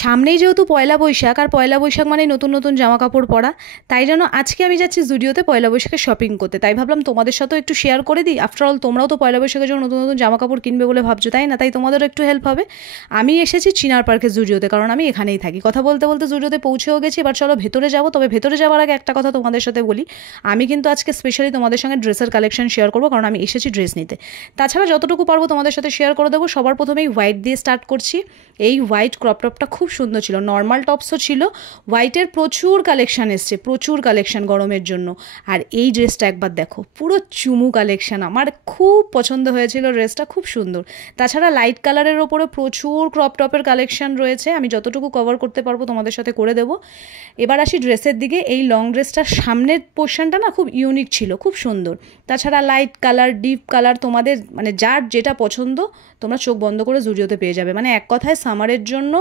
সামনেই যেহেতু পয়লা বৈশাখ, আর পয়লা বৈশাখ মানে নতুন নতুন জামা কাপড় পরা, তাই জন্য আজকে আমি যাচ্ছি জুডিওতে পয়লা বৈশাখে শপিং করতে। তাই ভাবলাম তোমাদের সাথেও একটু শেয়ার করে দিই। আফটারঅল তোমরাও তো পয়লা বৈশাখের জন্য নতুন নতুন জামা কাপড় কিনবে বলে ভাবছো, তাই না? তাই তোমাদেরও একটু হেল্প হবে। আমি এসেছি চিনার পার্কের জুডিওতে, কারণ আমি এখানেই থাকি। কথা বলতে বলতে জুডিওতে পৌঁছেও গেছি। এবার চলো ভেতরে যাবো। তবে ভেতরে যাওয়ার আগে একটা কথা তোমাদের সাথে বলি, আমি কিন্তু আজকে স্পেশালি তোমাদের সঙ্গে ড্রেসের কালেকশন শেয়ার করবো, কারণ আমি এসেছি ড্রেস নিতে। তাছাড়া যতটুকু পারবো তোমাদের সাথে শেয়ার করে দেবো। সবার প্রথমেই হোয়াইট দিয়ে স্টার্ট করছি। এই হোয়াইট ক্রপ টপটা খুব সুন্দর ছিল, নর্মাল টপসও ছিল। হোয়াইটের প্রচুর কালেকশান এসছে, প্রচুর কালেকশান গরমের জন্য। আর এই ড্রেসটা একবার দেখো, পুরো চুমু কালেকশান। আমার খুব পছন্দ হয়েছিল ড্রেসটা, খুব সুন্দর। তাছাড়া লাইট কালারের ওপরে প্রচুর ক্রপ টপের কালেকশান রয়েছে। আমি যতটুকু কভার করতে পারবো তোমাদের সাথে করে দেবো। এবার আসি ড্রেসের দিকে। এই লং ড্রেসটার সামনের পোর্শনটা না খুব ইউনিক ছিল, খুব সুন্দর। তাছাড়া লাইট কালার, ডিপ কালার, তোমাদের মানে যার যেটা পছন্দ তোমরা চোখ বন্ধ করে জুডিওতে পেয়ে যাবে। মানে এক কথায় সামারের জন্য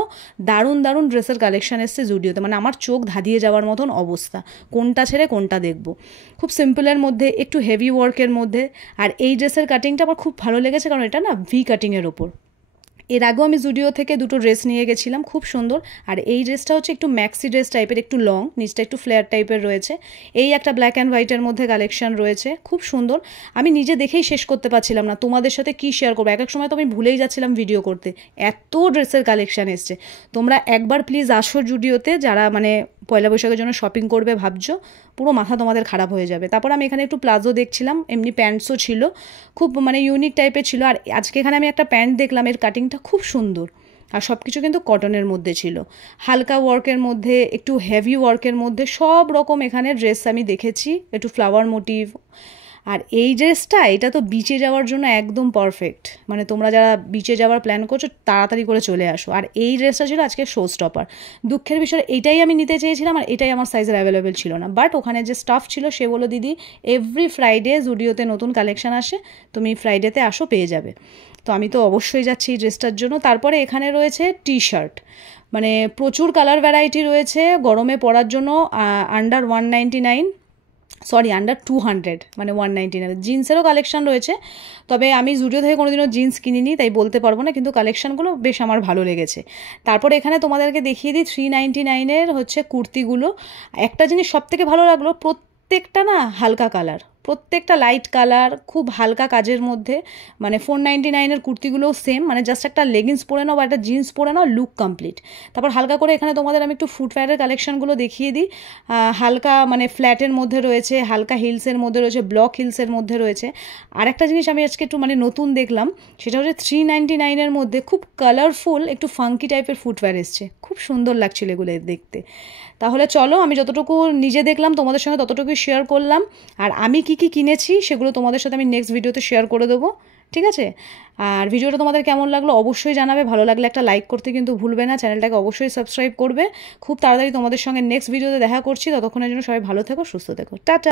দারুণ দারুণ ড্রেসের কালেকশন এসছে জুডিওতে। মানে আমার চোখ ধাঁধিয়ে যাওয়ার মতন অবস্থা, কোনটা ছেড়ে কোনটা দেখবো। খুব সিম্পলের মধ্যে, একটু হেভি ওয়ার্কের মধ্যে। আর এই ড্রেসের কাটিংটা আমার খুব ভালো লেগেছে, কারণ এটা না ভি কাটিংয়ের ওপর। এর আগেও আমি জুডিও থেকে দুটো ড্রেস নিয়ে গেছিলাম, খুব সুন্দর। আর এই ড্রেসটা হচ্ছে একটু ম্যাক্সি ড্রেস টাইপের, একটু লং, নিচটা একটু ফ্লেয়ার টাইপের রয়েছে। এই একটা ব্ল্যাক অ্যান্ড হোয়াইটের মধ্যে কালেকশন রয়েছে, খুব সুন্দর। আমি নিজে দেখেই শেষ করতে পারছিলাম না, তোমাদের সাথে কি শেয়ার করবো। এক এক সময় তো আমি ভুলেই যাচ্ছিলাম ভিডিও করতে, এত ড্রেসের কালেকশন এসছে। তোমরা একবার প্লিজ আসো জুডিওতে, যারা মানে পয়লা বৈশাখের জন্য শপিং করবে ভাবছো, পুরো মাথা তোমাদের খারাপ হয়ে যাবে। তারপর আমি এখানে একটু প্লাজো দেখছিলাম, এমনি প্যান্টসও ছিল, খুব মানে ইউনিক টাইপের ছিল। আর আজকে এখানে আমি একটা প্যান্ট দেখলাম, এর কাটিংটা খুব সুন্দর। আর সব কিছু কিন্তু কটনের মধ্যে ছিল, হালকা ওয়ার্কের মধ্যে, একটু হেভি ওয়ার্কের মধ্যে, সব রকম এখানে ড্রেস আমি দেখেছি, একটু ফ্লাওয়ার মোটিভ। আর এই ড্রেসটা, এটা তো বিচে যাওয়ার জন্য একদম পারফেক্ট। মানে তোমরা যারা বিচে যাওয়ার প্ল্যান করছো তাড়াতাড়ি করে চলে আসো। আর এই ড্রেসটা ছিল আজকে শো স্টপার। দুঃখের বিষয়, এইটাই আমি নিতে চেয়েছিলাম, আর এটাই আমার সাইজের অ্যাভেলেবেল ছিল না। বাট ওখানে যে স্টাফ ছিল সে বলল, দিদি এভরি ফ্রাইডে জুডিওতে নতুন কালেকশন আসে, তুমি ফ্রাইডেতে আসো, পেয়ে যাবে। তো আমি তো অবশ্যই যাচ্ছি এই ড্রেসটার জন্য। তারপরে এখানে রয়েছে টি শার্ট, মানে প্রচুর কালার ভ্যারাইটি রয়েছে গরমে পরার জন্য। আন্ডার 199, সরি আন্ডার 200, মানে 199। জিন্সেরও কালেকশন রয়েছে, তবে আমি জুডিও থেকে কোনোদিনও জিন্স কিনিনি, তাই বলতে পারবো না, কিন্তু কালেকশানগুলো বেশ আমার ভালো লেগেছে। তারপরে এখানে তোমাদেরকে দেখিয়ে দিই 399 হচ্ছে কুর্তিগুলো। একটা জিনিস সব থেকে ভালো লাগলো, প্রত্যেকটা না হালকা কালার, প্রত্যেকটা লাইট কালার, খুব হালকা কাজের মধ্যে। মানে 499 কুর্তিগুলোও সেম, মানে জাস্ট একটা লেগিংস পরে নাও বা একটা জিন্স পরে নাও, লুক কমপ্লিট। তারপর হালকা করে এখানে তোমাদের আমি একটু ফুটওয়্যারের কালেকশানগুলো দেখিয়ে দিই। হালকা মানে ফ্ল্যাটের মধ্যে রয়েছে, হালকা হিলসের মধ্যে রয়েছে, ব্লক হিলসের মধ্যে রয়েছে। আর একটা জিনিস আমি আজকে একটু মানে নতুন দেখলাম, সেটা হচ্ছে 399 মধ্যে খুব কালারফুল, একটু ফাঙ্কি টাইপের ফুটওয়্যার এসছে, খুব সুন্দর লাগছিল এগুলো দেখতে। তাহলে চলো, আমি যতটুকু নিজে দেখলাম তোমাদের সঙ্গে ততটুকুই শেয়ার করলাম। আর আমি কি কি কিনেছি সেগুলো তোমাদের সাথে আমি নেক্সট ভিডিওতে শেয়ার করে দেবো, ঠিক আছে? আর ভিডিওটা তোমাদের কেমন লাগলো অবশ্যই জানাবে। ভালো লাগলে একটা লাইক করতে কিন্তু ভুলবে না, চ্যানেলটাকে অবশ্যই সাবস্ক্রাইব করবে। খুব তাড়াতাড়ি তোমাদের সঙ্গে নেক্সট ভিডিওতে দেখা করছি, ততক্ষণের জন্য সবাই ভালো থেকো, সুস্থ থেকো, টাটা।